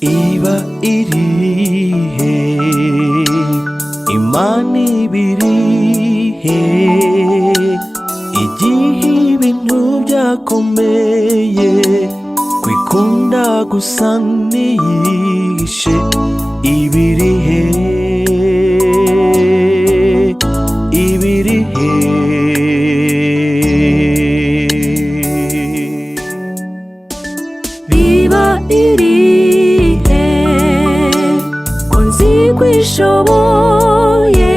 iba irihe, Imana ibirihe, igihe ibintu byakomeye, kwikunda gusa niyishe, ibirihe, ibirihe. Biba irihe ko nzi kwishoboye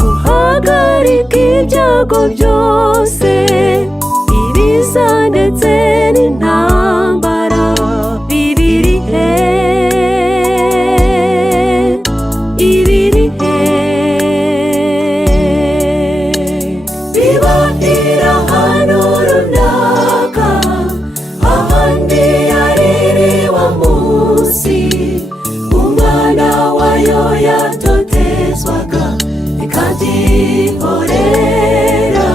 guhagarika ibyago byose, ibiza ndetse n'intambara, bibirihe, ibirihe. Biba iri ahantu runaka, ahandi yariri wa munsi, umwana wayo yatotezwaga ikabyihorera,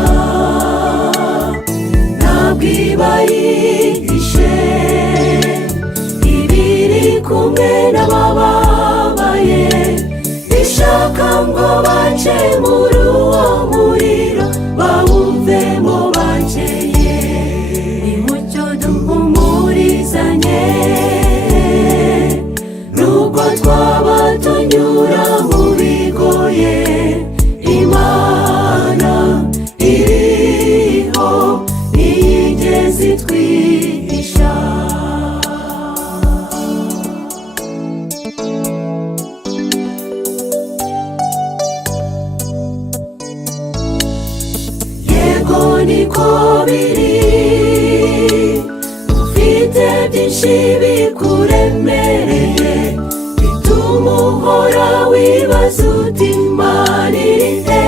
ntabwo iba yihishe, ibiri kumwe n'abababaye, ishaka ngo bace muri uwo muriro bawumvemo bakeye. Nimucyo duhumurizanye, nubwo twaba tunyura mu bigoye, Imana iriho ntiyigeze itwihisha. Yego niko biri, ufite byinshi bikuremereye, bituma uhora wibaza uti Imana irihe.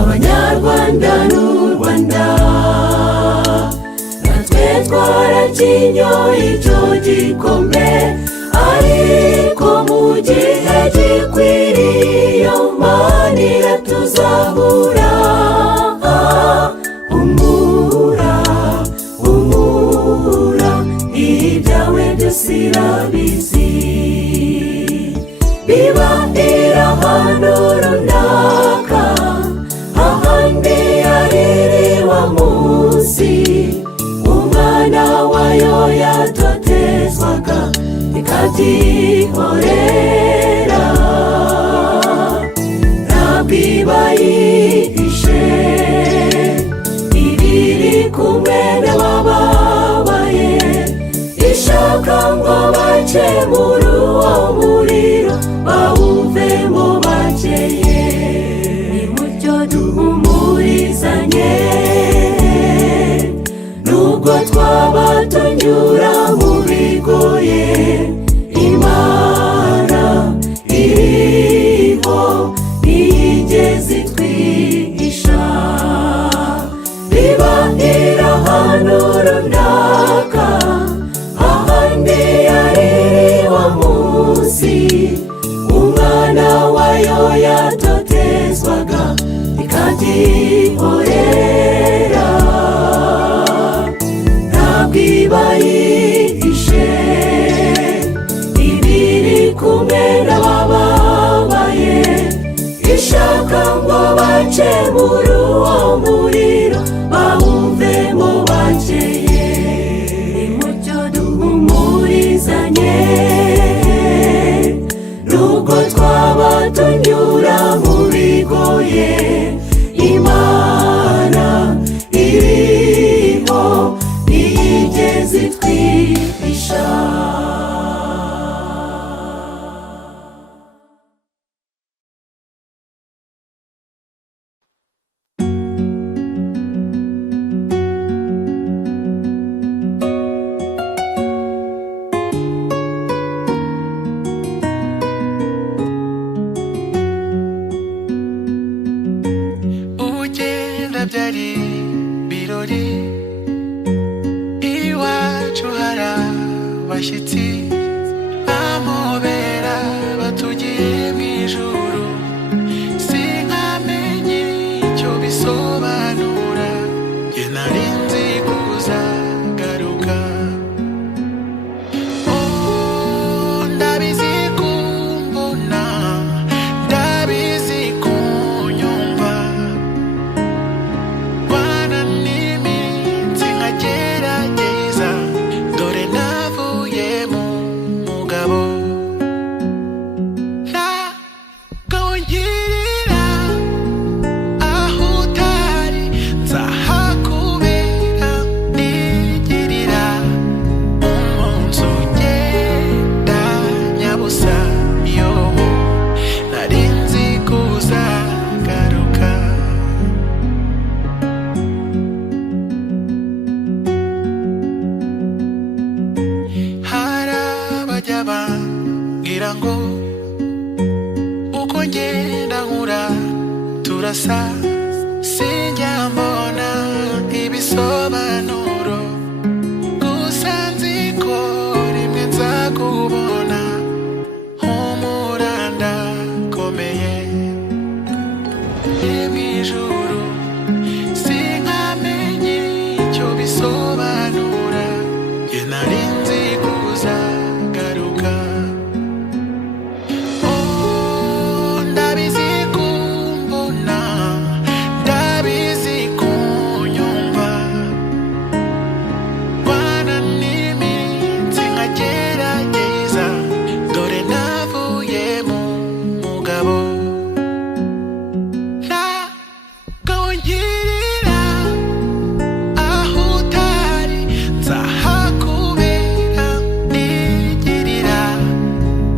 Abanyarwanda n'u Rwanda, natwe twarakinyoye icyo gikombe, ariko mu gihe gikwiriye Imana iratuzahura. Humura, humura, ibyawe byose irabizi. Biba iri ahantu runaka, ahandi yariri wa munsi, umwana wayo yatotezwaga ikabyihorera, ntabwo iba yihishe, ibiri kumwe n'abababaye, ishaka ngo bace muri uwo muriro bawumvemo bakeye. Nimucyo duhumurizanye, nubwo twaba tunyura mu bigoye, Imana iriho ntiyigeze itwihisha. Biba iri ahantu runaka, ahandi yariri wa munsi, umwana wayo yatotezwaga ikabyihorera, ntabwo iba yihishe, ibiri kumwe n'abababaye, ishaka ngo bace muri uwo muriro bawumvemo bakeye. Nimucyo duhumurizanye, nubwo twaba tunyura mu bigoye, Imana iriho ntiyigeze itwihisha. byari birori iwacu hari abashyitsi amubera batugiye mu ijuru sinkamenye icyo bisobanura njye nari nzi kuza ngenda nkura turasa sinjya mbona ibisobanuro gusa nzi ko rimwe nzakubona nk'umuranda komeye mw'ijuru sinkamenye icyo bisobanura njye nari nzi kuzagaruka. Ndabizi kumbona ndabizi kunyumva Bwana n'iminsi nkagerageza dore navuye mu mugabo ntagawungirira aho utari nzahakubera nigirira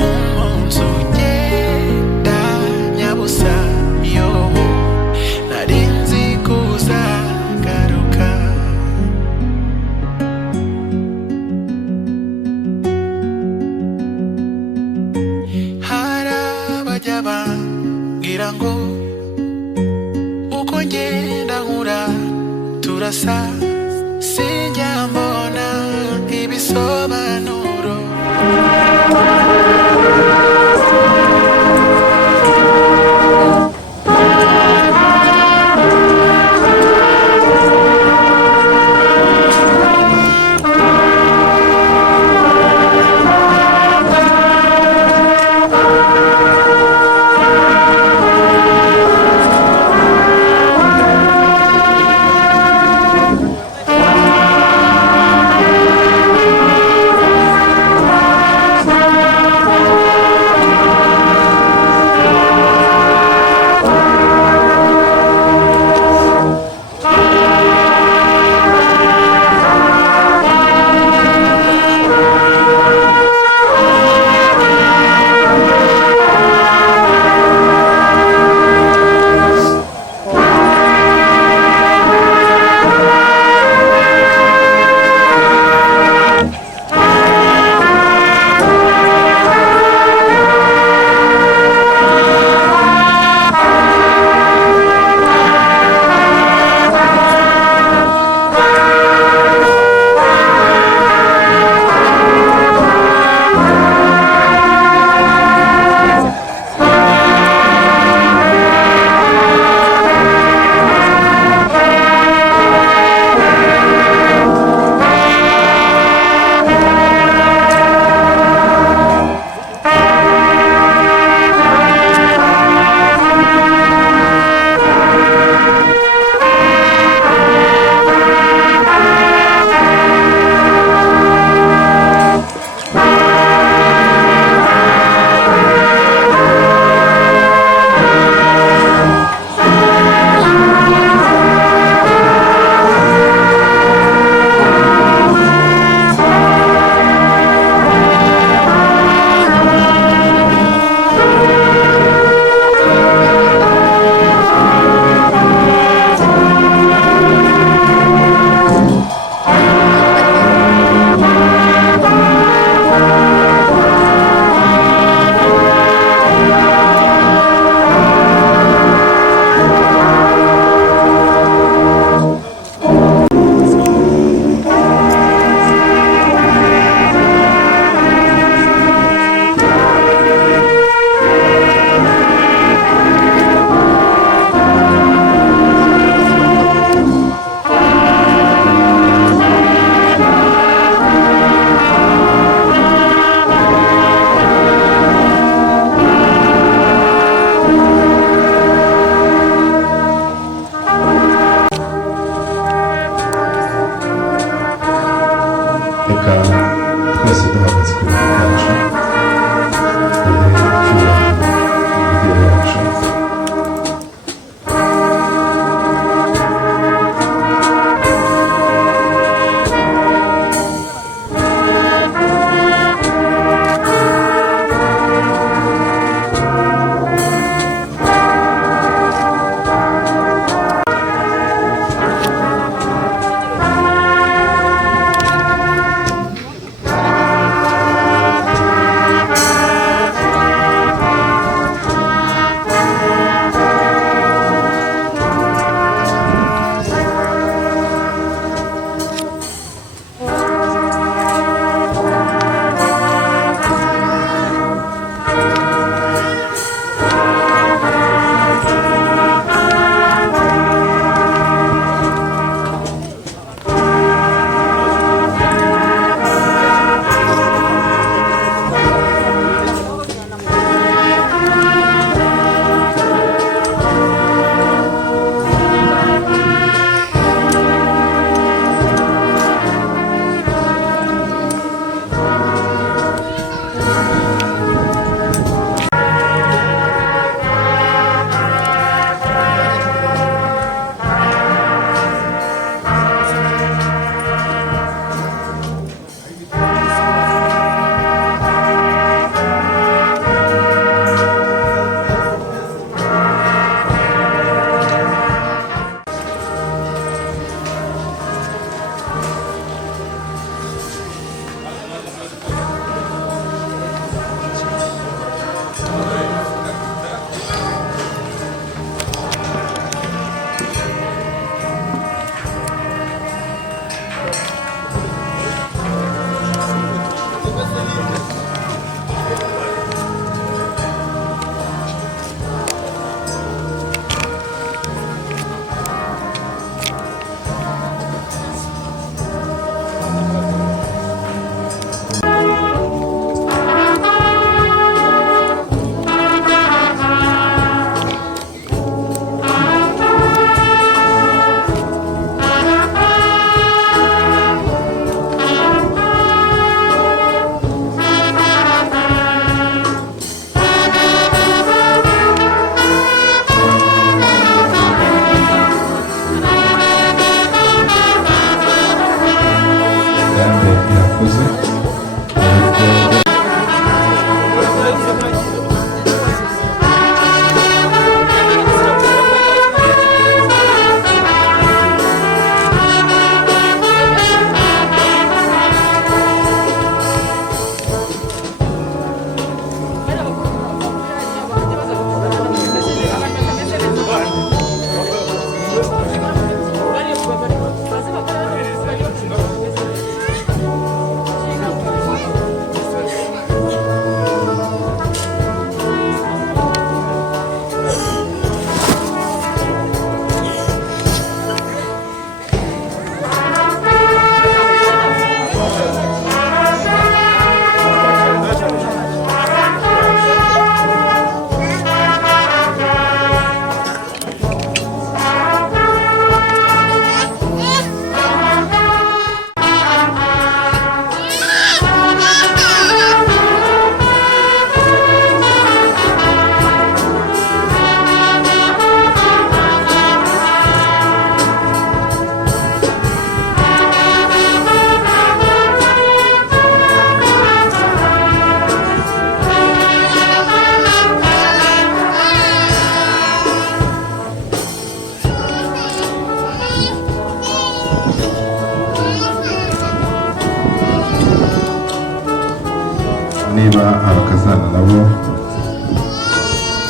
umunsi ugenda nyabusa yo nari nzi kuzagaruka. Hari abajya bambwira ngo uko ngenda nkura turasa sinjya mbona ibisobanuro.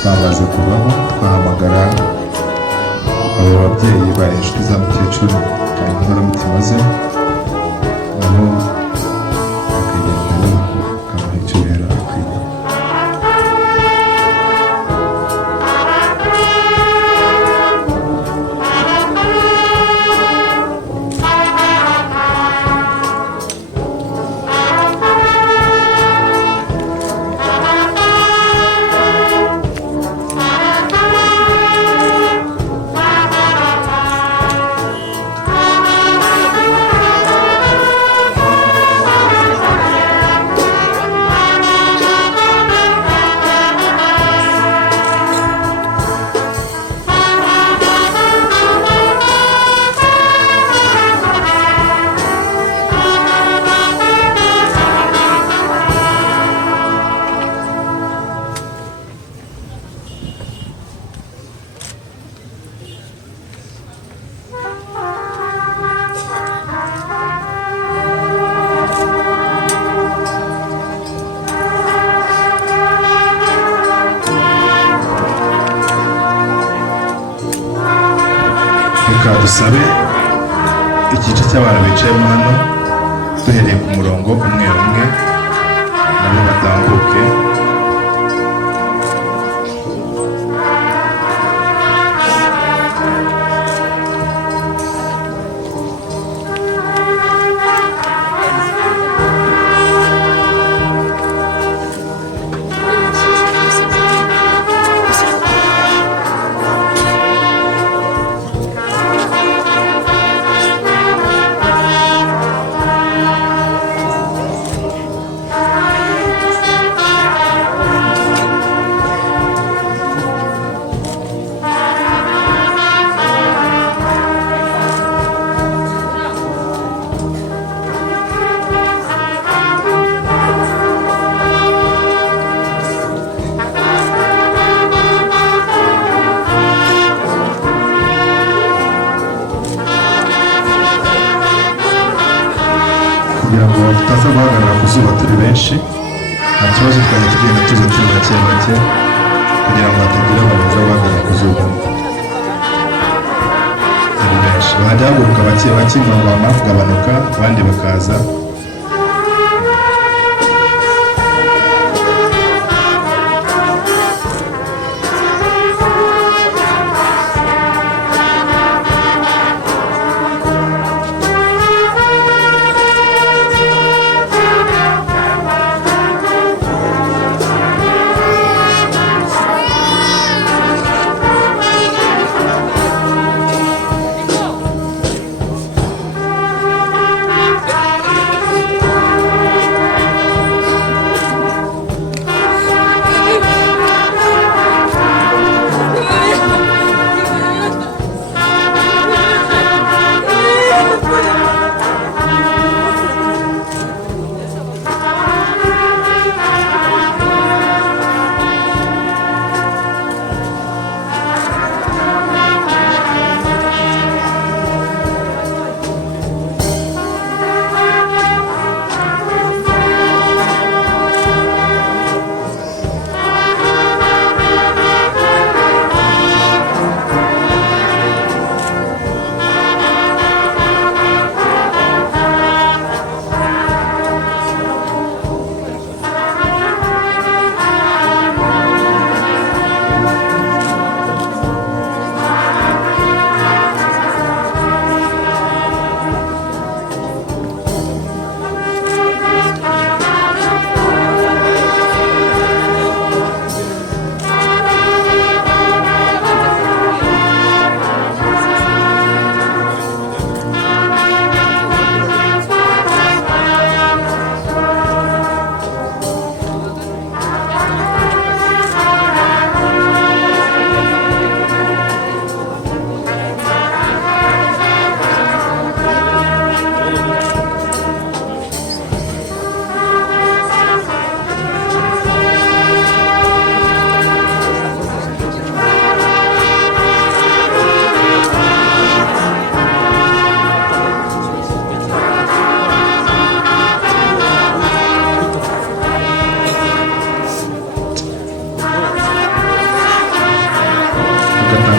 bamaze kubaho twahamagara abo babyeyi ba inshuti za mukecuru inkoramutima ze nabo bakagenda bakamuha icyubahiro akwiye. Reka dusabe igice cy'abantu bicayemo hano duhereye ku murongo umwe umwe nabo batambuke. kugira ngo tutaza guhagarara ku zuba turi benshi, nta kibazo twajya tugenda tuza turi bake bake kugira ngo hatagira abantu baza guhagarara ku zuba turi benshi. Bahajya haguruka bake bake umurongo wamara kugabanuka abandi bakaza.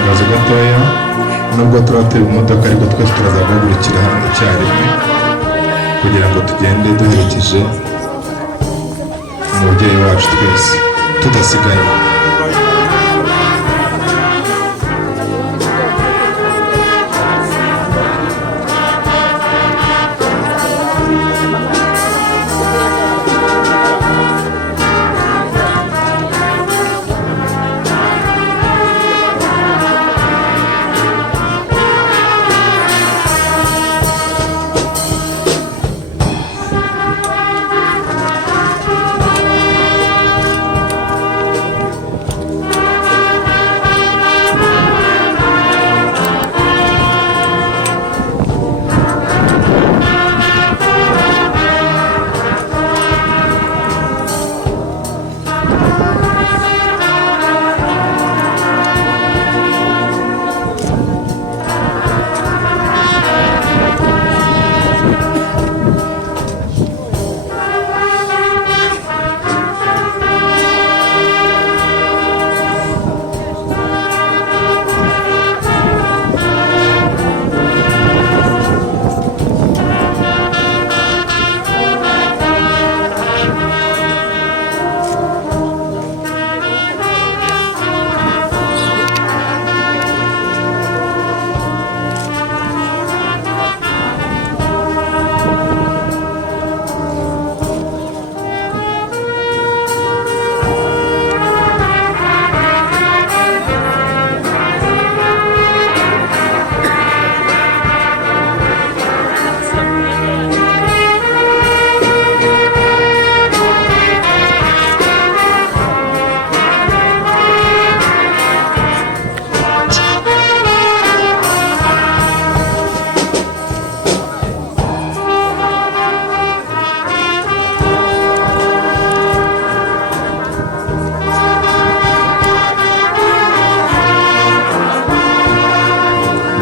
agatangazo gatoya nubwo turatera imodoka ariko twese turazagurukira hano icyarimwe kugira ngo tugende duherekeje umubyeyi wacu twese tudasigaye.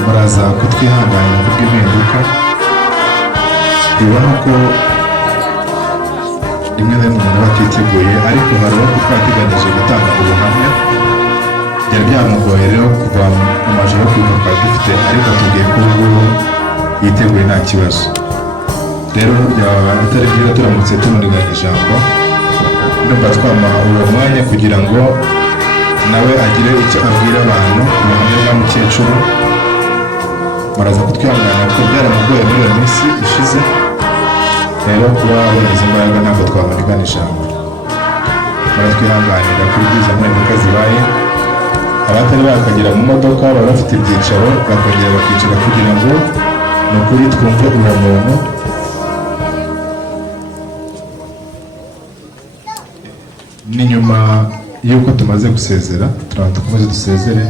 muraza kutwihanganira kubw'impinduka ubona ko rimwe na rimwe umuntu aba atiteguye ariko hari uwo twateganyije gutanga ubuhamya byari byamugoye rero kuva mu majoro yo kwibuka twari dufite ariko atubwiye ko ubu yiteguye nta kibazo. Rero byaba atari byiza turamutse tumuriganya ijambo ndumva twamuha uwo mwanya kugira ngo nawe agire icyo abwira abantu ku buhamya bwa mukecuru. Muraza kutwihangana kuko byaramugoye muri iyo minsi ishize, rero kuba wahereza imbaraga ntabwo twamurigana ijambo. Muratwihanganira kuri byiza mpinduka zibaye. Abatari bakagera mu modoka baba bafite ibyicaro bakongera bakicara kugira ngo ni ukuri twumve uwo muntu. Ni nyuma y'uko tumaze gusezera turabanza dukomeze dusezere,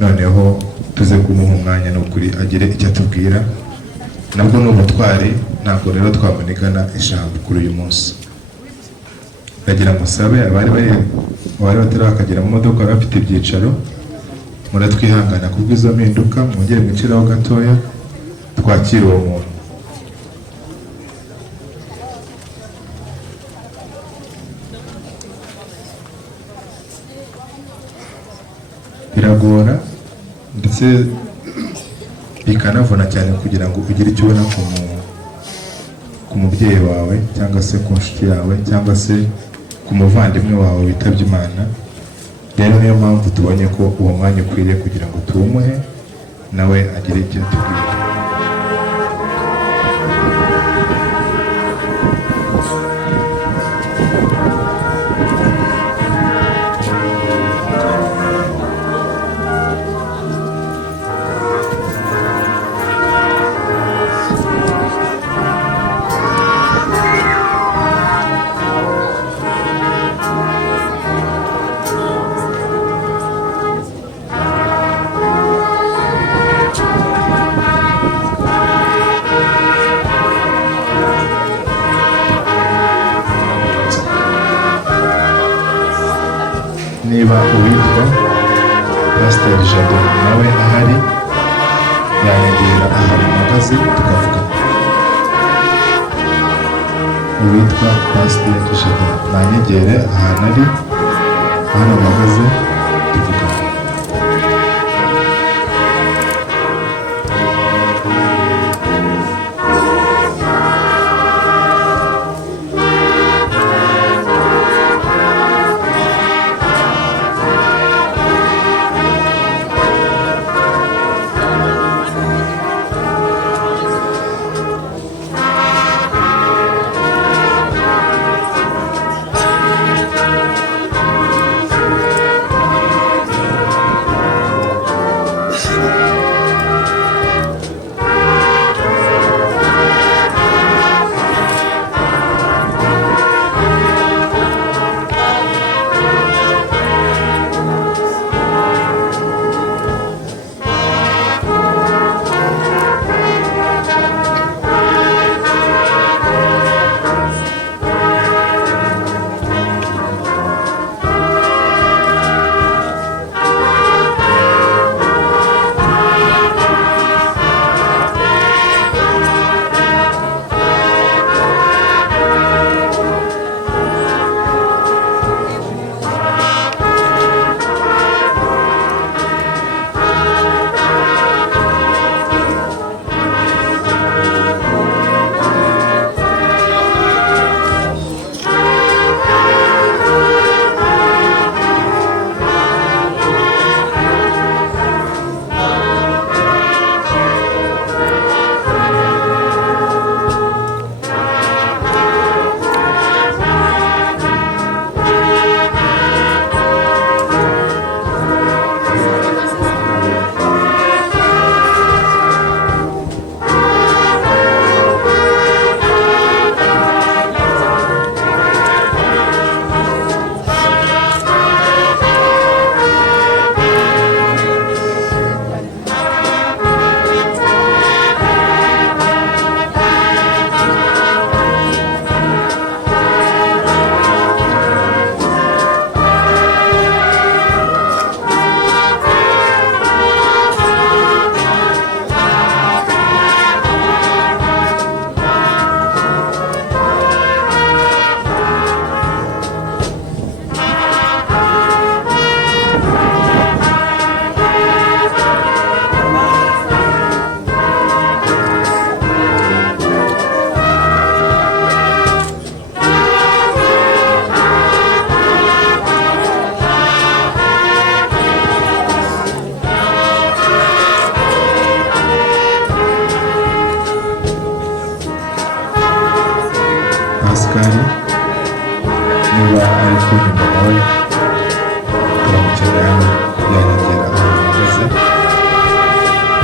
noneho tuze kumuha umwanya ni ukuri agire icyo atubwira. Nabwo ni ubutwari, ntabwo rero twamunigana ijambo kuri uyu munsi. Ndagira musabe abari batari bakagera mu modoka bafite ibyicaro, muratwihangana kubw'izo mpinduka, mwongere mwiciraho gatoya twakire uwo muntu. Biragora ndetse bikanavuna cyane kugira ngo ugire icyo ubona ku mubyeyi wawe cyangwa se ku nshuti yawe cyangwa se ku muvandimwe wawe witabye Imana. Rero niyo mpamvu tubonye ko uwo mwanya ukwiriye kugira ngo tuwumuhe nawe agire icyo atubwira. Niba uwitwa Pastor Jado nawe ahari yanyegera ahantu mpagaze tukavuga. Uwitwa Pastor Jado nanyegere ahantu ari hano mpagaze tuvuga.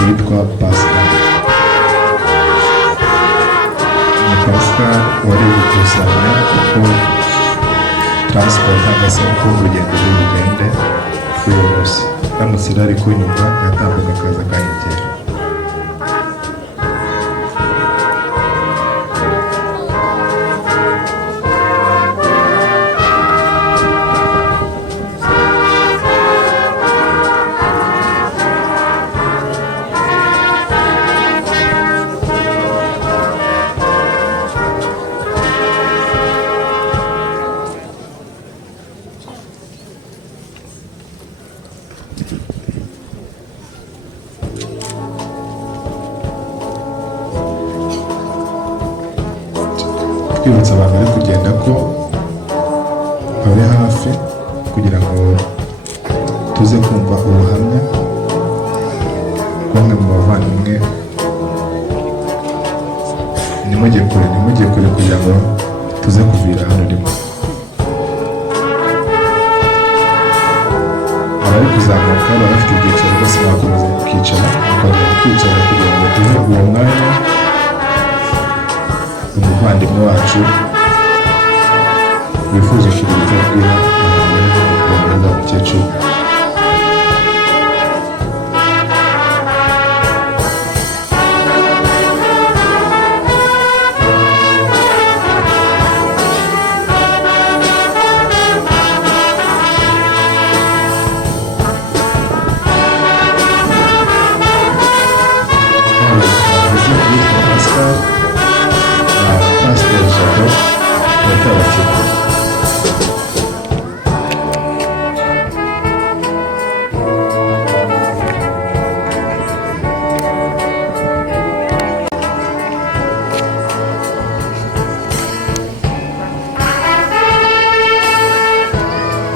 witwa Pascal. Ni Pascal wari gukusanya uko transport cyangwa se uko urugendo rw'urugende rwose. Ndamutse ari kunyumva yatambuka akaza akanyegera. Twibutsa abantu bari kugenda ko babe hafi kugira ngo tuze kumva ubuhamya bamwe mu bavandimwe. Nimujye kure kugira ngo tuze kuvira hano rimwe. Abari kuzamuka baba bafite ibyicaro bose bakomeza kukicara kugira ngo tuve uwo mwanya umuvandimwe wacu wifuza kugira icyo abwira abantu b'abakecuru.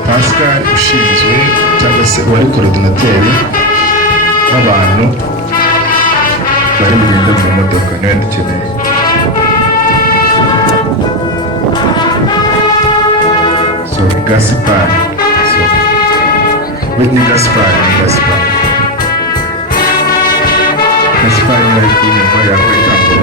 Pascal ushinzwe cyangwa se wari korodinateri w'abantu bari kugenda mu modoka niwe dukeneye. So Gaspar, Whitney Gaspar mwari kunyumva yakwita ngo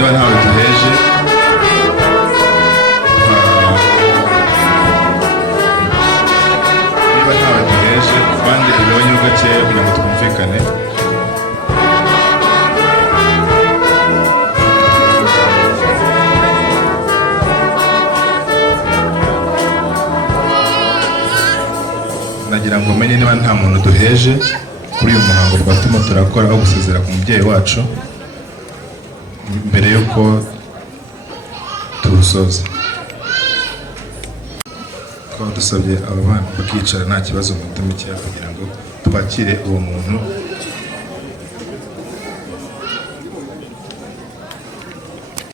niba ntawe duheje abandi tugabanye gakeya kugira ngo twumvikane. nagira ngo menye niba nta muntu duheje kuri uyu muhango twatuma turakora aho gusezera ku mubyeyi wacu mbere yuko tuwusoza. Twaba dusabye aba bana bakicara nta kibazo mu minota mikeya kugira ngo twakire uwo muntu.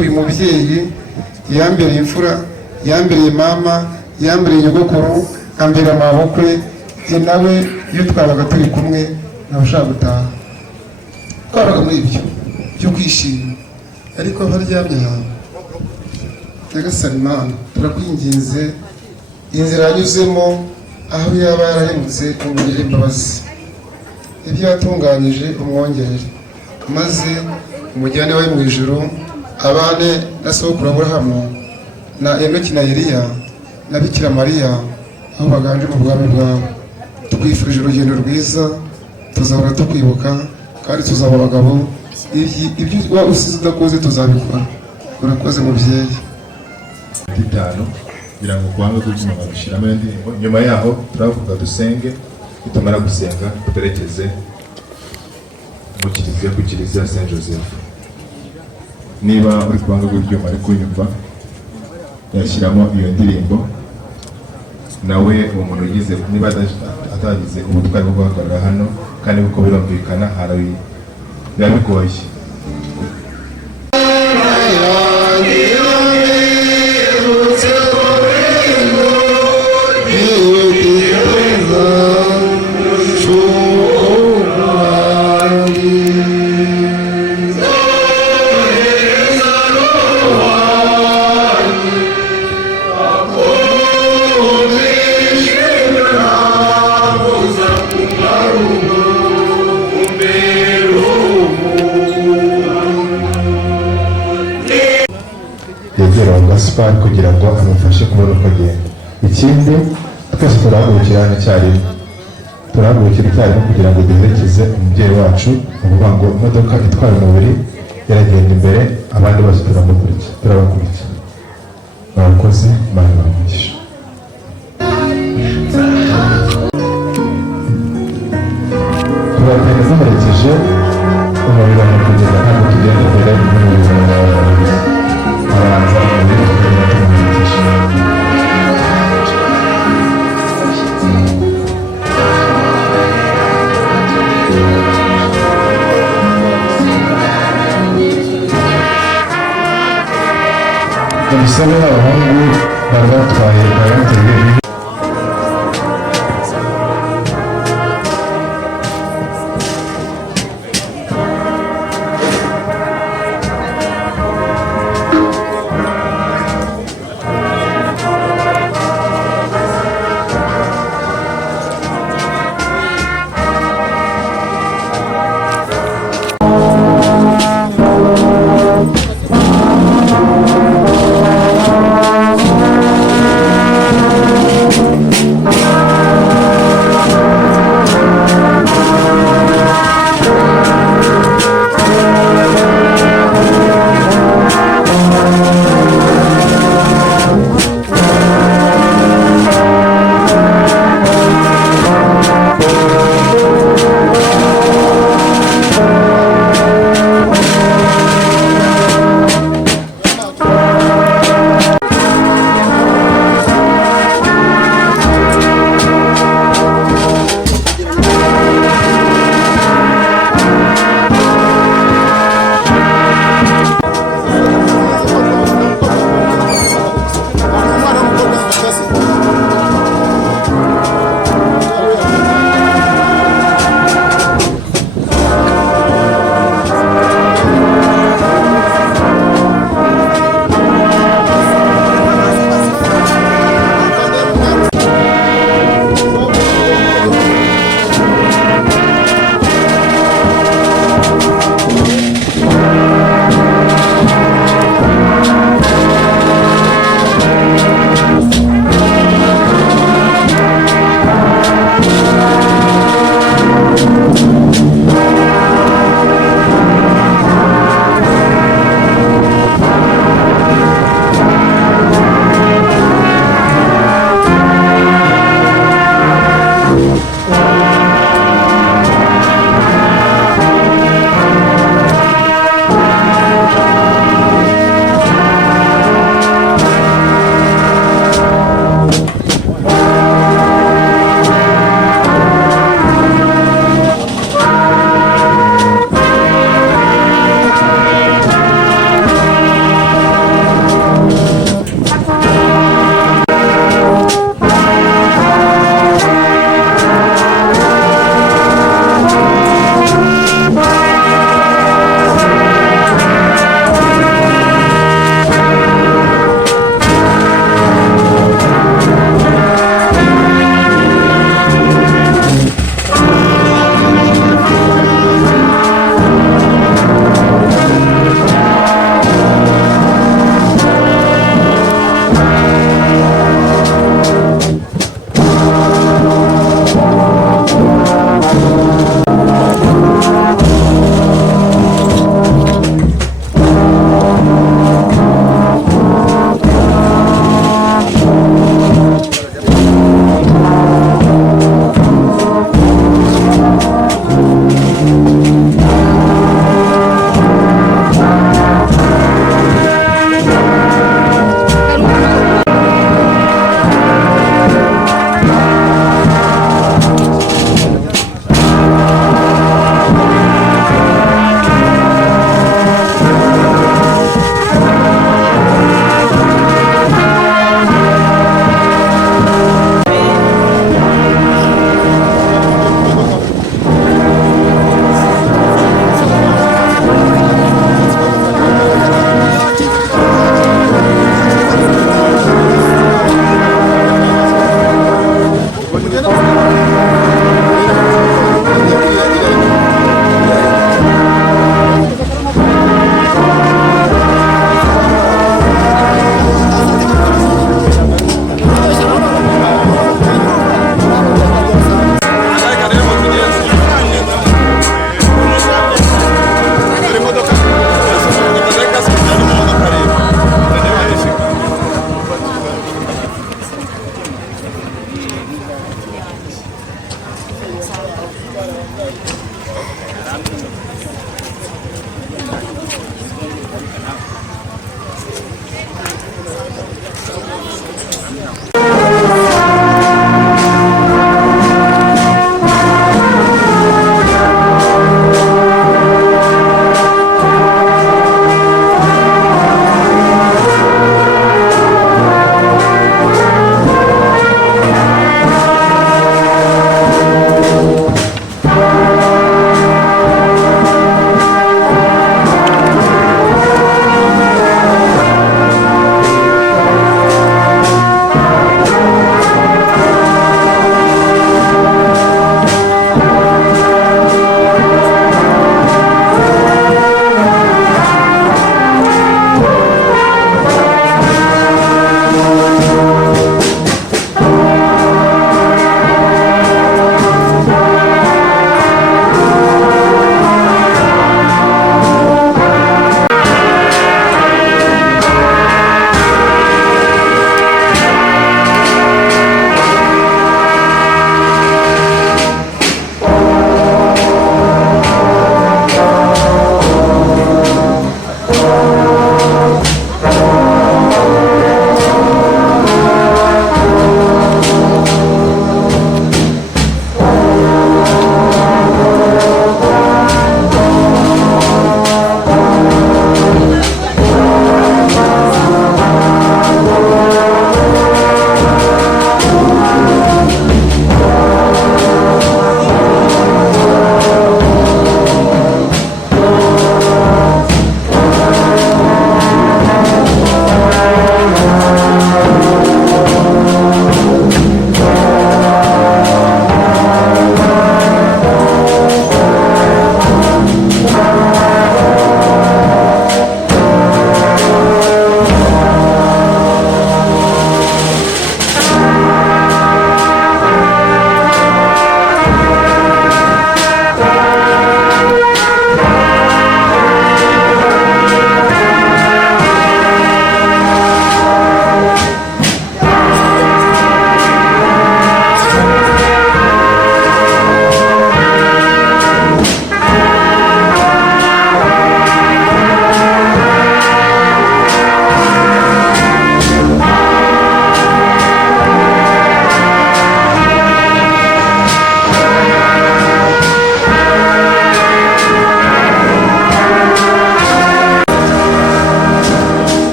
uyu mubyeyi yambereye imfura, yambereye mama, yambereye nyogokuru, ambera amabukwe. Njye nawe iyo twabaga turi kumwe ntabashaka gutaha, twabaga muri ibyo byo kwishima. Ariko abaryamye aha, nyagasani Imana turakwinginze, inzira yanyuzemo aho yaba yarahemutse umugirire imbabazi, ibyo yatunganyije umwongerere, maze umujyane we mu ijuru, abane na sokuru Aburahamu na Enoki na Eliya na Bikira Mariya aho baganje mu bwami bwawe. Twifurije urugendo rwiza, tuzahora tukwibuka kandi tuzaba abagabo. Ibyo waba usize udakoze tuzabikora. Urakoze mubyeyi. Itanu kugira ngo kubange gutuma babishiramo indirimbo. Nyuma yaho turavuga dusenge, nitumara gusenga twerekeze mu kiliziya ku kiliziya Saint Joseph. Niba uri kubanga gutuma ari kunyumva yashyiramo iyo ndirimbo, nawe umuntu ugize niba atagize ubutwari bwo guhagarara hano kandi uko birumvikana hari biba bigoye. yegera Gaspar kugira ngo amufashe kubona uko agenda. Ikindi twese turahagurukira hano icyarimwe, turahagurukira icyarimwe kugira ngo duherekeze umubyeyi wacu. Ni ukuvuga ngo imodoka itwara umubiri iragenda imbere, abandi bose turabakurikira. Murakoze, Imana ibahe. Turagenda duherekeje umubiri wa nyakugenda kandi tugenda imbere n'umubiri wa abanza umubiri tumuherekeje. Umusore n'abahungu bari batwaye bayamutegereje.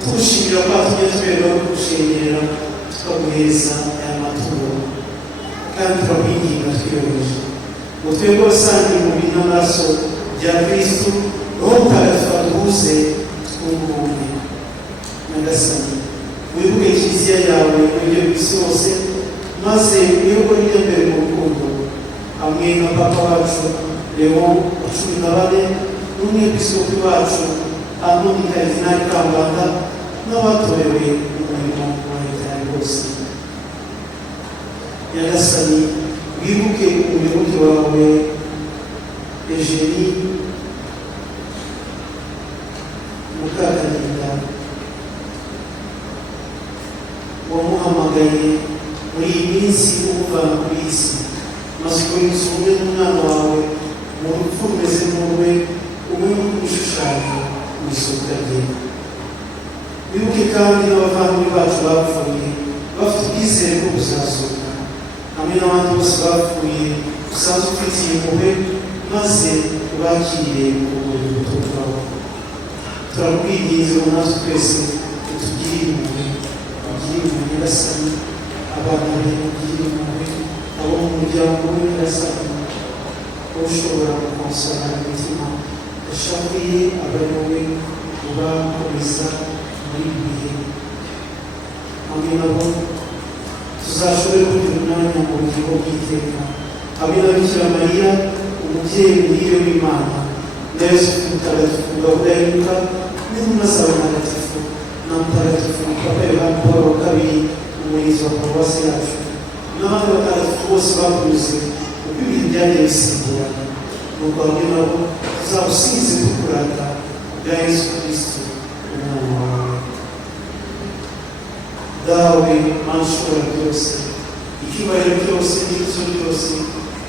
Turashimira ko tujya twebwe gushengera tukaguheza aya maturo kandi turabinginga twiyoboje ngo twebwe basangiye umubiri n'amaraso bya Kristo roho mutagatifu aduhuze twunguke. Nyagasani wibuke kiliziya yawe n'ibyo bisi hose maze uyobore ijya mbere mu rukundo hamwe na papa wacu Leo wa 14 n'umwepiskopi wacu Antoni Karidinali Kambanda n'abatorewe umurimo wa bitari bose. Nyagasani wibuke umuyoboke wawe Eugene MUKAKARINDA wamuhamagaye muri iyi minsi umuvana kuri iyi si maze ukabibutsa ubumwe n'umwana wawe mu rupfu rumeze nk'urwe umwe no kubishushanya mu isuka rye. Wibuke kandi n'abavandimwe bacu bapfuye bafite ubwizere bwo kuzazuka hamwe n'abandi bose bapfuye usanzwe ufitiye impuhwe maze ubakiriye mu buto bwawe. Turakwinginze ngo natwe twese utugirire impuhwe, ugirire impuhwe Nyagasani abana be, ugirire impuhwe abo mu muryango we Nyagasani ushobora gukonsora imitima yashavuye abari wowe ubakomeza muri ibi bihe hamwe nabo tuzashobore kugira umwanya mu bugingo bw'iteka hamwe na Bikira Mariya umubyeyi muhire w'Imana na Yosefu mutagatifu udahinduka n'intumwa zawe ntagatifu na mutagatifu Papa Yohani Paul wa kabiri umurinzi wa paruwasi yacu n'abandi batagatifu bose bakunyuze uko ibihe byagiye bisimburana nuko hamwe nabo tuzagusingize tukurata bwa Yesu Kristo umwana wawe. Dawe Mana ushobora byose, icyubahiro cyose n'ikuzo ryose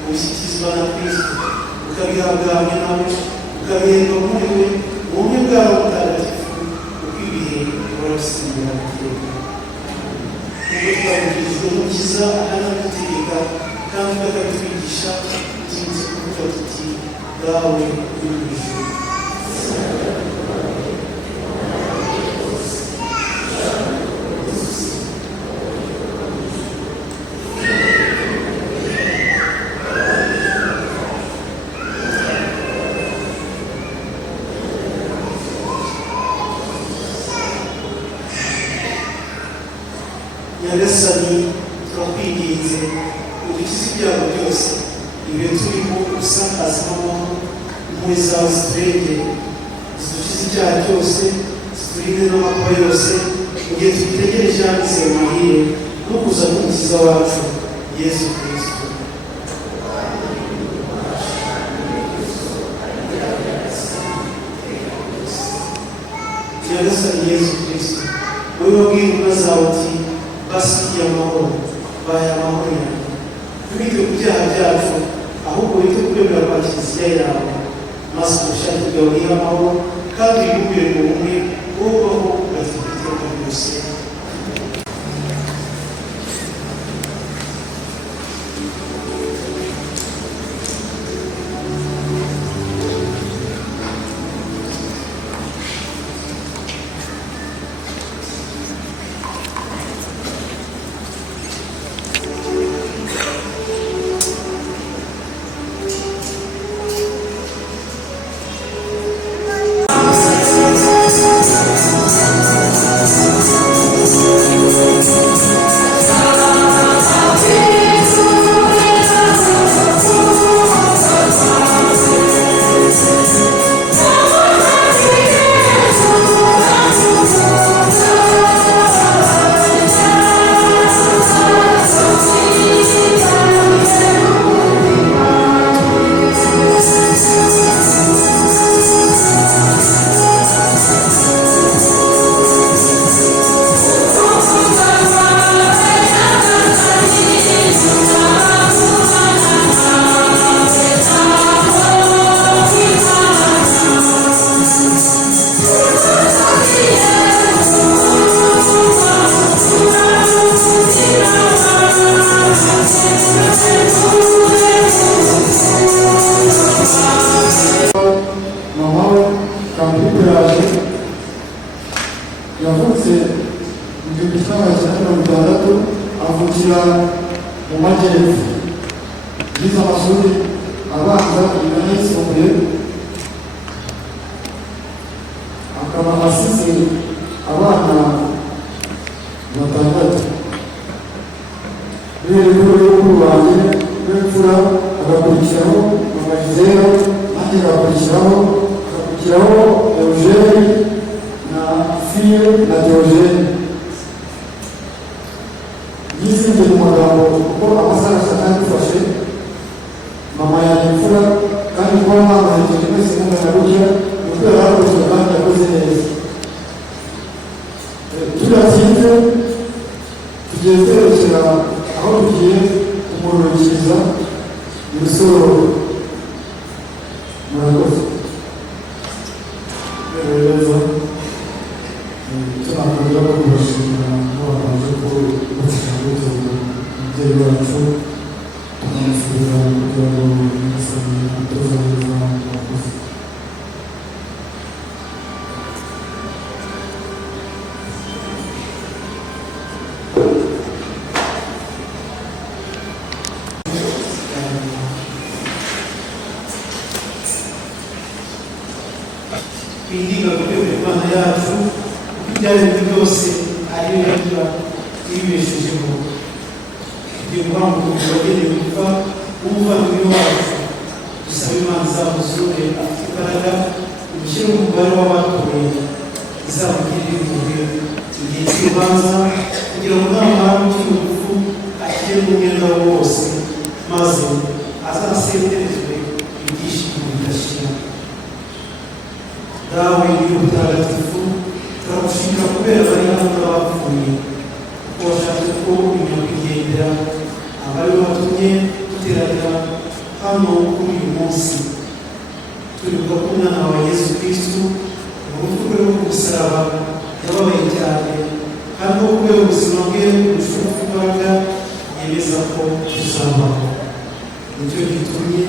ubishyikizwa na Kristo ukabihabwa hamwe nawe ukabihemba muri we ubumwe bwawe butagatifu uko ibihe bihora bisimburana iteka. Ubwo twabwirijwe n'Umukiza akanadutegeka kandi akabitwigisha tuzi kuvuga tuti dawe uri mu ijuru. Nyagasani turakwinginze udukize ibyago byose ibihe turimo usakazamo impuhwe zawe ziturengere zidukize icyaha cyose ziturinde n'amakuba yose mu gihe tubitegereje handitse mahire no kuza k'umukiza wacu Yesu Kristo. Nyagasani Yesu Kristo wowe wabwiye intumwa zawe uti basigiye amahoro baye amahoro yawe ntibite ku byaha byacu ahubwo wite ku kwemera kwa kiliziya yawe maze ubushake bwawe buhe amahoro kandi wibumire mu bumwe ubaho ugatuma iteka ryose. yavutse mu gihumbi kimwe magana cyenda mirongo itandatu avukira mu majyepfo yize amashuri abanza yiga n'ayisumbuye akaba asize abana batandatu uhereye kuri bakuru banjye b'imfura agakurikiraho mama Gisela nanjye agakurikiraho Eugene na Fille na Eugene yizinze mu magambo kuko amasaha atandufashe mama yanjye imfura kandi kuba mwamuherekeje mwese mungana gutya ni uko yari arakurikira kandi yakoze neza. Turatsinze tugiye kwerekera aho tugiye kumurikiriza ibisoro murakoze. Rero tunakomeza no kubashimira n'abantu ko bafite umubyeyi wacu tunamusubira kugira ngo nyagasani atoze neza abakozi. Twinginga gutegura Imana yacu kuko ibyo ari byo byose ariyo yagira ibibeshejeho guhanga wagenewe gupfa w'umuvandimwe wacu dusaba Imana izamuzure afite imbaraga umushyire mu mubare w'abatoye izamugirire impuhwe igihe cy'urubanza kugira ngo namara ukiri urupfu akire n'umwenda we wose maze azasenderezwe ibyishimo bidashira. Dawe ni mutagatifu turagushimira kubera bari hano n'abapfuye kuko washatse ko nyakwigendera abari batumye duteranira hano kuri uyu munsi turibuka ko umwana wa Yesu Kristo mu rupfu rwe rwo ku musaraba yababaye cyane kandi ko kubera ubuzima bwe bushoboka imbaraga yemeza ko tuzabaho. Nicyo gitumye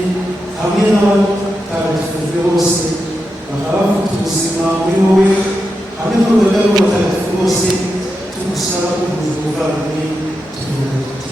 hamwe n'abatagatifu bose bakaba bafite ubuzima muri wowe hamwe n'urugaga rw'abatagatifu bose tugusaba kuvuza ubuvandimwe tuvuga tuti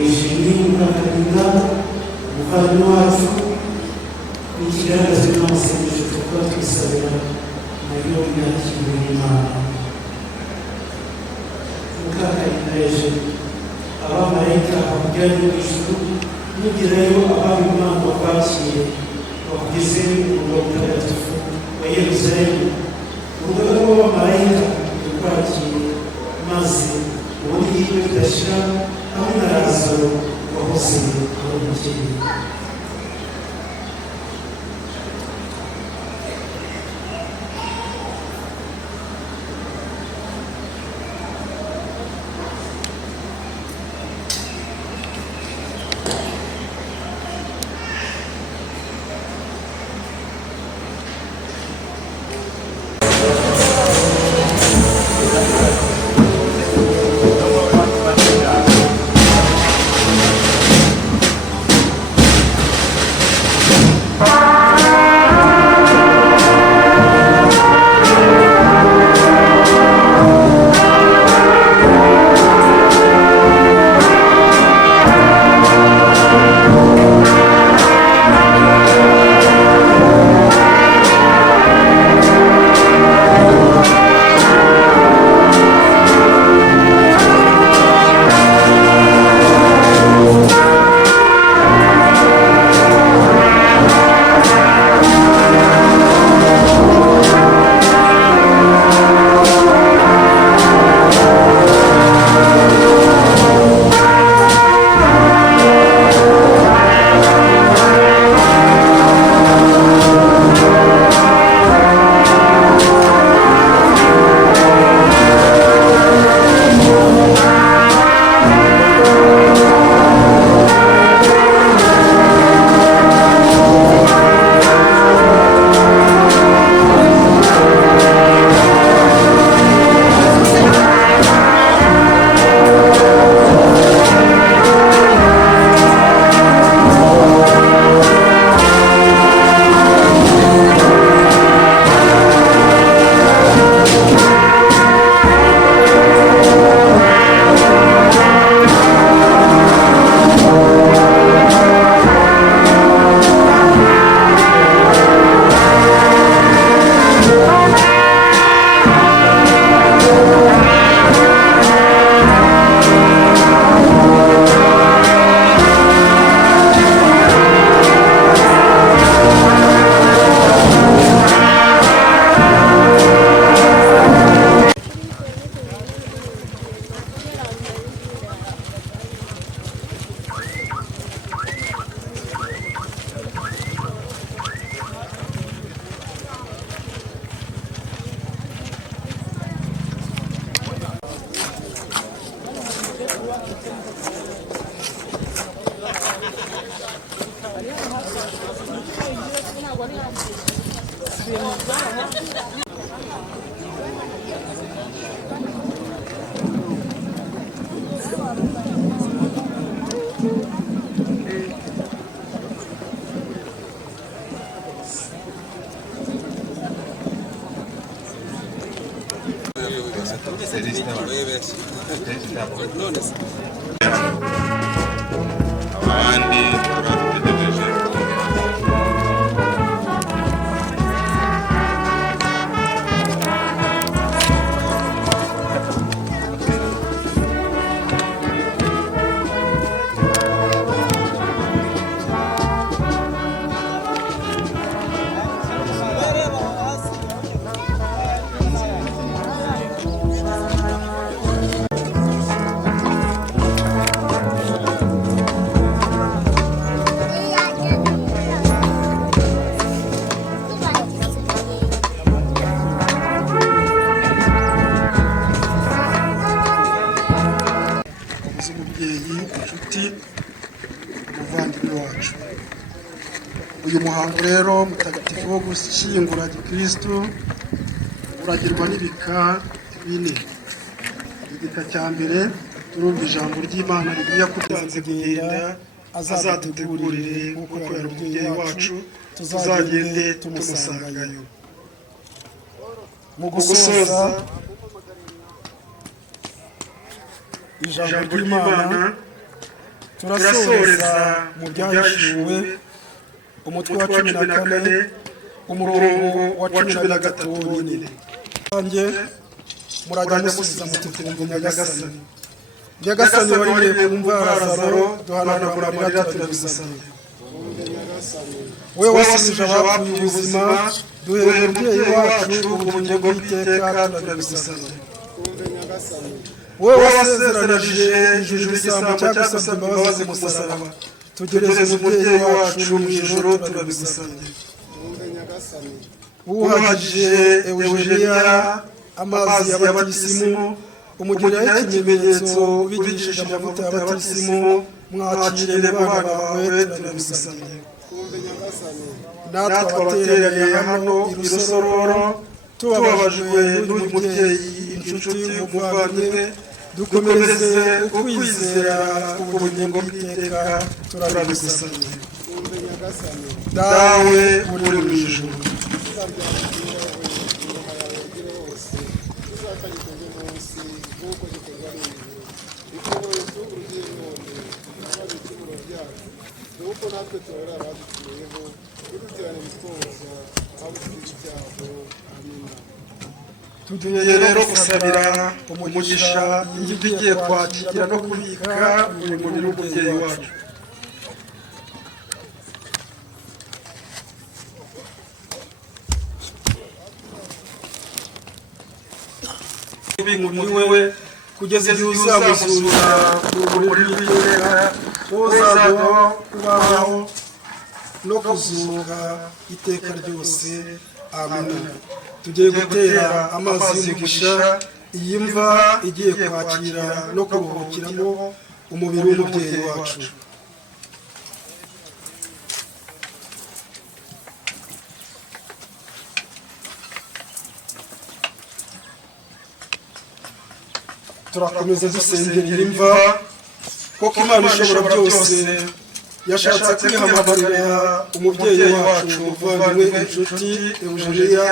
Eugene MUKAKARINDA umuvandimwe wacu n'ikigaragaza n'amasengesho tukaba twisabira nayo yakiriwe n'Imana. MUKAKARINDA Eugene abamarayika bakujyanye mu ijuru nugerayo abami Imana bakwakiye bakugeze mu murwa mutagatifu wa Yerusalemu. Urugaga rw'abamarayika rukwakiye maze ubundi igihe bidashira hamwe na Lazaro wahoze ari umukene. abandi turategereje umubyeyi inshuti umuvandimwe wacu. Uyu muhango rero mutagatifu wo gushyingura gikristo uragirwa n'ibika bine. Igika cya mbere turumva ijambo ry'Imana rigiye kutanze kugenda azadutegurire nk'uko yari umubyeyi wacu tuzagende tumusangayo. Mu gusoza ijambo ry'Imana turasoreza mu byahishuwe umutwe wa 14 umurongo wa 13 wonyine. Kanjye murajya musubiza muti twumve Nyagasani. Nyagasani wari kumva Lazaro duhanagura amarira turabisabye. Wewe wasubije abapfuye ubuzima duhere umubyeyi wacu ubugingo bw'iteka turabisabye. Wewe wasezeranije ijuru igisambo cyagusabye imbabazi ku musaraba tugereze umubyeyi wacu mu ijuru turabigusabye. Wuhagije Eugene amazi y'abatisimu umugiriraho ikimenyetso ubigishije amavuta y'abatisimu mwakire bana bawe turabigusabye. Natwe abateraniye hano i Rusororo tubabajwe n'uyu mubyeyi inshuti y'umuvandimwe dukomereze ukwizera ubugingo bw'iteka turabigusabye. Dawe uri mu ijuru tugiye rero gusabira umugisha igiti igiye kwakira no kubika umubiri w'umubyeyi wacu. Muri wewe kugeza igihe uzamuzura urumuri rw'iteka uzagaho kubaho no kuzuka iteka ryose. Amen. Tugiye gutera amazi y'umugisha iyi mva igiye kwakira no kuruhukiramo umubiri w'umubyeyi wacu. Turakomeza dusengera iyi mva kuko Imana ishobora byose yashatse kwihamagarira umubyeyi wacu umuvandimwe inshuti Eugene.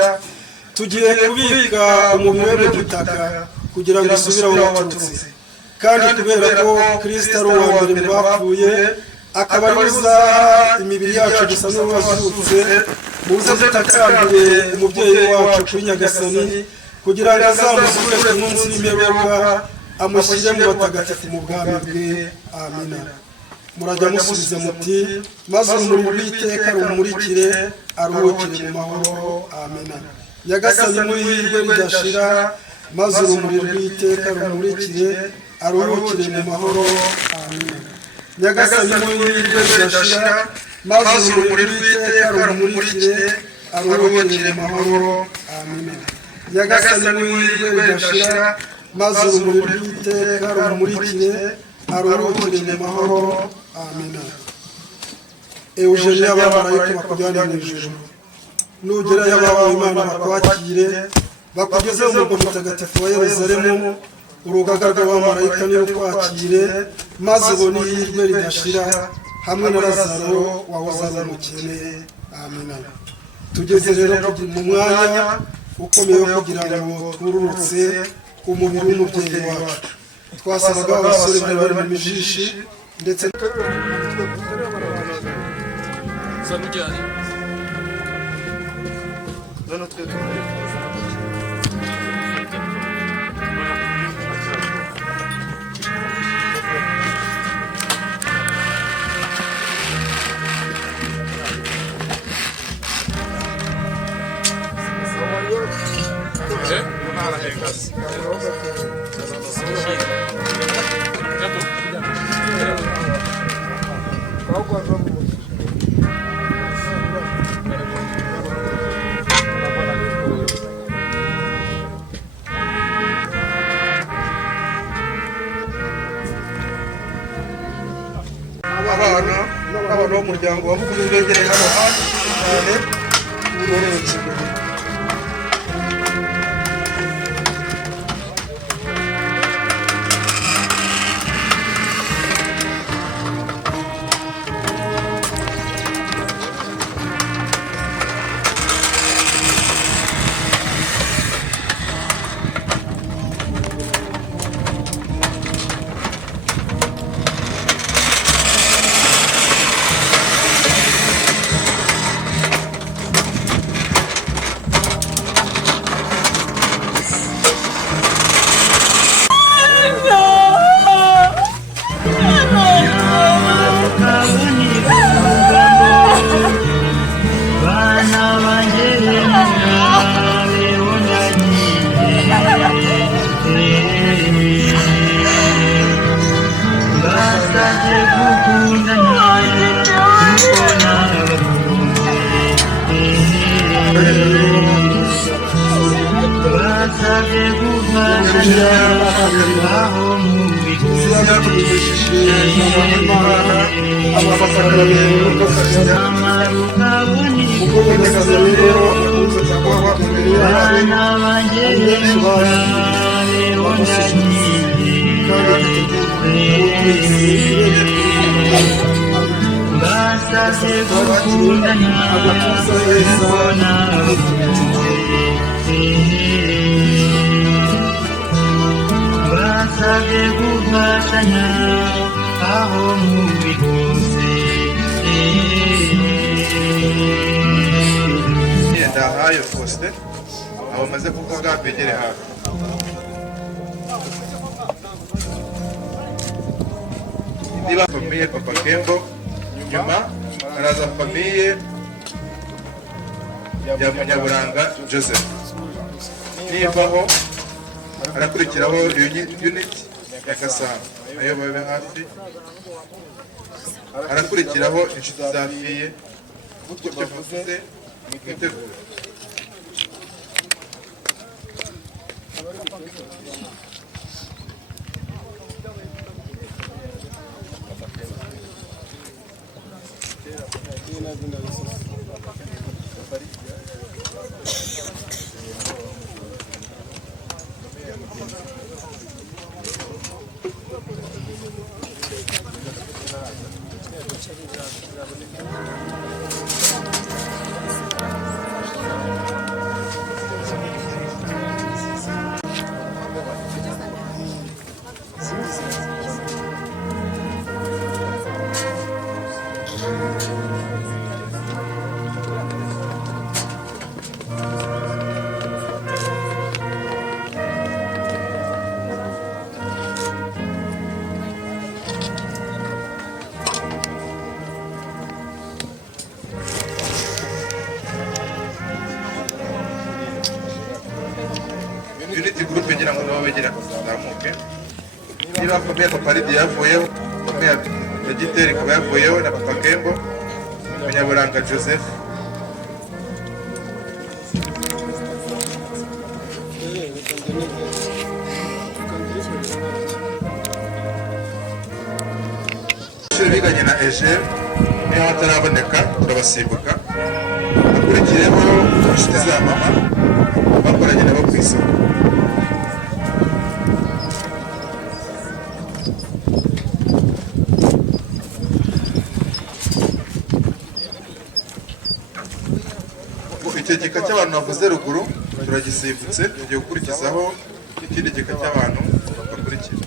Tugiye kubika umubiri mu gitaka kugira ngo usubire aho waturutse, kandi kubera ko Kristo ari uwa mbere mu bapfuye akaba ari uzaha imibiri yacu gusa n'uwazutse, muze dutakambire umubyeyi wacu kuri Nyagasani kugira ngo azamuzure ku munsi w'imperuka amushyire mu batagatifu mu bwami bwe. Amina. Murajya musubiza muti maze urumuri rw'iteka rumurikire aruhukire mu mahoro. Amina. Nyagasani muhirwe ridashira maze urumuri rw'iteka rumurikire aruhukire mu mahoro. Amina. Nyagasani muhirwe ridashira maze urumuri rw'iteka rumurikire aruhukire mu mahoro. Amina. Nyagasani muhirwe ridashira maze urumuri rw'iteka rumurikire aruhukire mu mahoro. Amina. Eugene abamarayika bakujyana mu ijuru. nugerayo abawe Imana bakwakire bakugeze mu murwa mutagatifu wa Yerusalemu urugaga rw'abamarayika nirukwakire maze ubone ihirwe ridashira hamwe na Lazaro wahoze ari umukene. Amina. Tugeze rero mu mwanya ukomeye wo kugira ngo twururutse umubiri w'umubyeyi wacu. Twasabaga abasore bari mu mijishi ndetse abana b'umuryango wa Mukuru begereye hano hafi cyane uroretse. Ndahayo Faustin abo maze kuvuga begere hafi. Niba famiye Papa Kembo nyuma araza famiye ya Munyaburanga Joseph, nivaho arakurikiraho unit ya Gasabo nayo babe hafi, arakurikiraho inshuti za fiye gutyo bavuze mwitegura. Unity group ngira ngo nabo begera kuzamuke. Niba komeye Paridi yavuyeho, komeye Vegetarian ikaba yavuyeho na Papa Kembo, Munyaburanga Joseph. Biganye na Eugene niba ataraboneka turabasimbuka. Akurikiyeho inshuti za mama bakoranye nabo ku isoko. Icyo gika cy'abantu bavuze ruguru turagisimbutse, tugiye gukurikizaho ikindi gika cy'abantu bakurikira.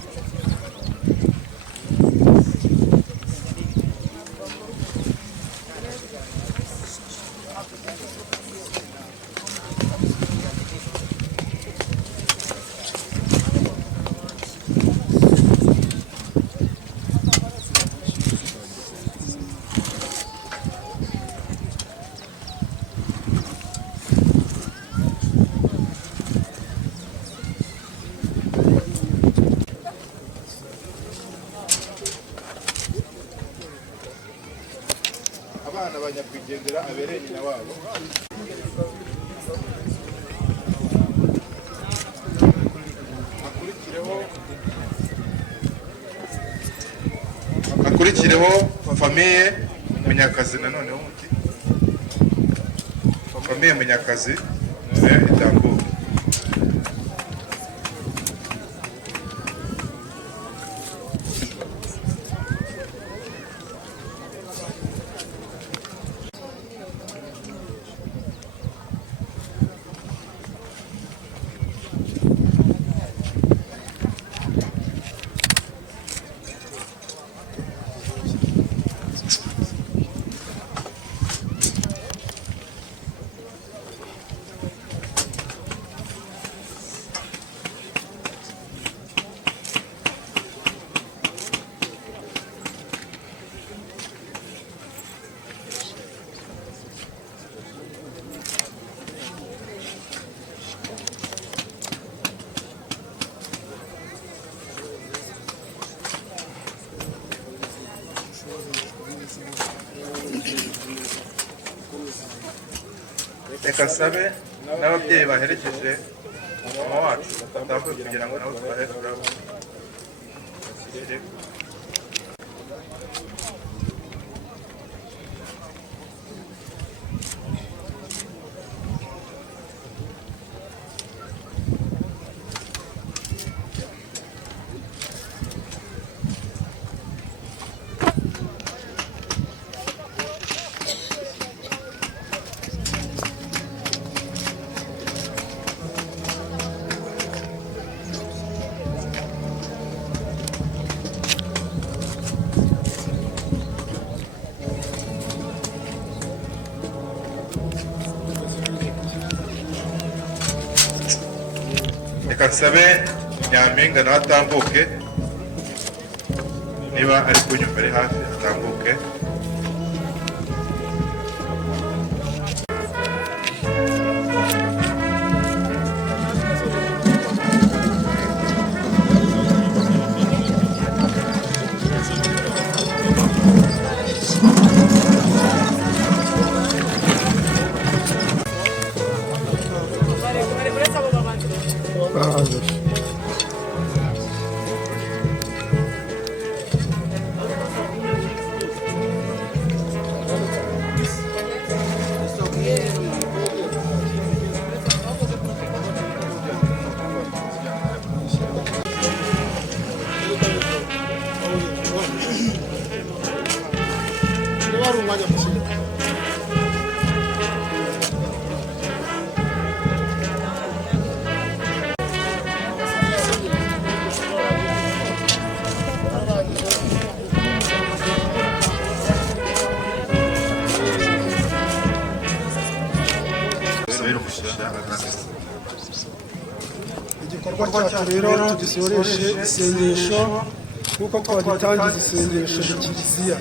Abana banyakwigendera abereye nyina wabo. Hakurikireho famiye Munyakazi, nanoneho umuti famiye Munyakazi itambuke. Reka sabe n'ababyeyi baherekeje mama wacu batambuke kugira ngo nabo tubahe urabo. Reka sabe Nyampinga nawe atambuke, niba ari kunyumva ari hafi atambuke. Igikorwa cyacu rero tugisoreshe isengesho kuko twagitangiza isengesho mu kiliziya.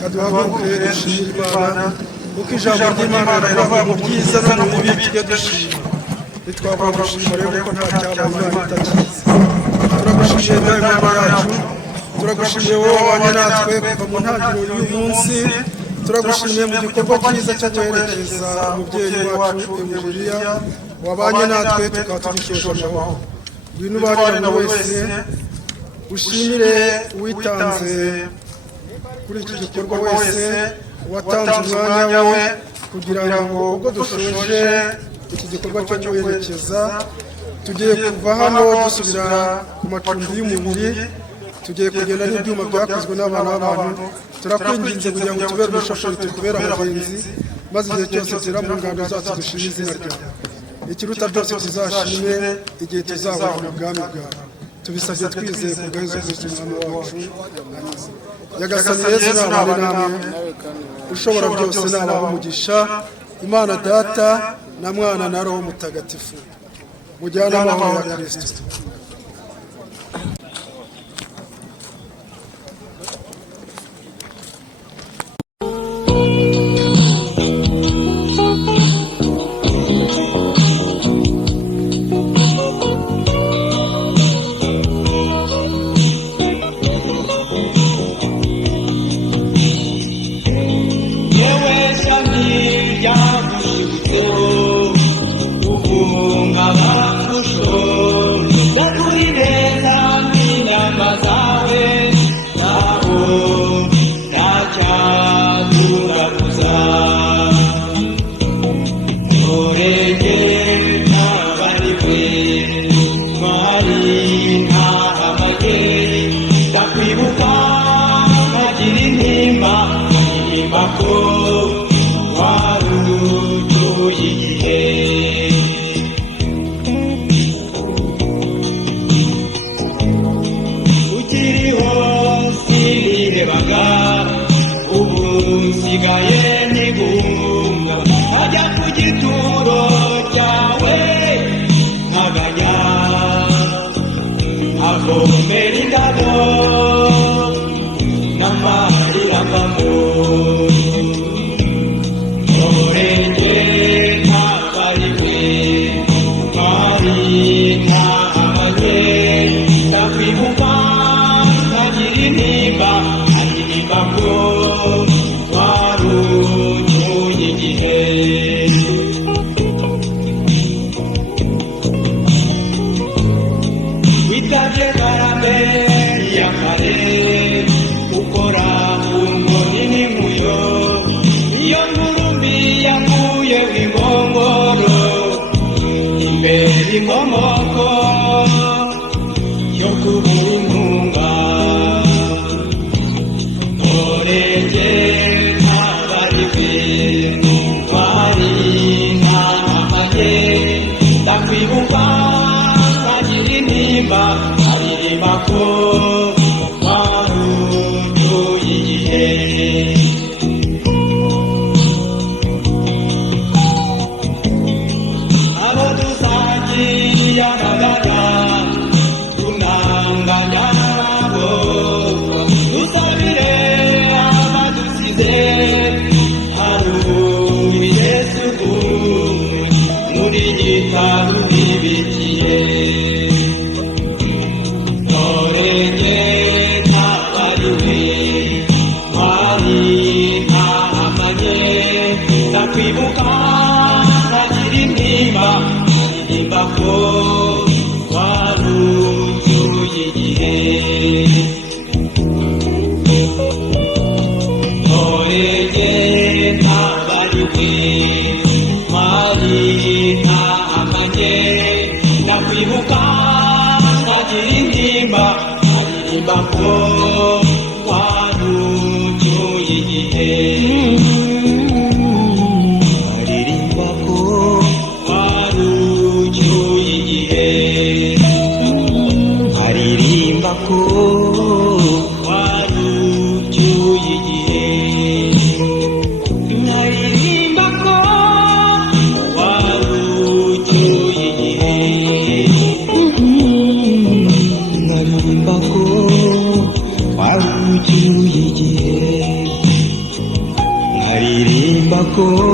Kaduhaguruke dushimire Imana kuko ijambo ry'Imana riravuga mu byiza no mu bibi tujye dushima. Ntitwakora gushima rero kuko nta cyabaye Imana itakizi. Turagushimiye Imana yacu, turagushimiye wowe wabanye natwe kuva mu ntangiriro y'uyu munsi. Turagushimiye mu gikorwa cyiza cyo guherekeza umubyeyi wacu Eugene wabanye natwe tukaba tugishoje amahoro. Ngwino ubane na wese, ushimire uwitanze kuri iki gikorwa wese, watanze umwanya we kugira ngo ubwo dushoje iki gikorwa cyo guherekeza tugiye kuva hano dusubira ku macumbi y'umubiri, tugiye kugenda n'ibyuma byakozwe n'abana b'abantu. Turakwinginze kugira ngo tubere umushoferi, tukubere abagenzi, maze igihe cyose tugera mu ngando zacu dushime izina ryawe. Ikiruta byose tuzashime igihe tuzabona ubwami bwawe, tubisabye twizeye ku bwa Yesu Kristo umwami wacu. Nyagasani Yesu nabane namwe, ushobora byose nabaha umugisha, Imana Data na Mwana na Roho Mutagatifu, mujyana amahoro ya Kristo. Ko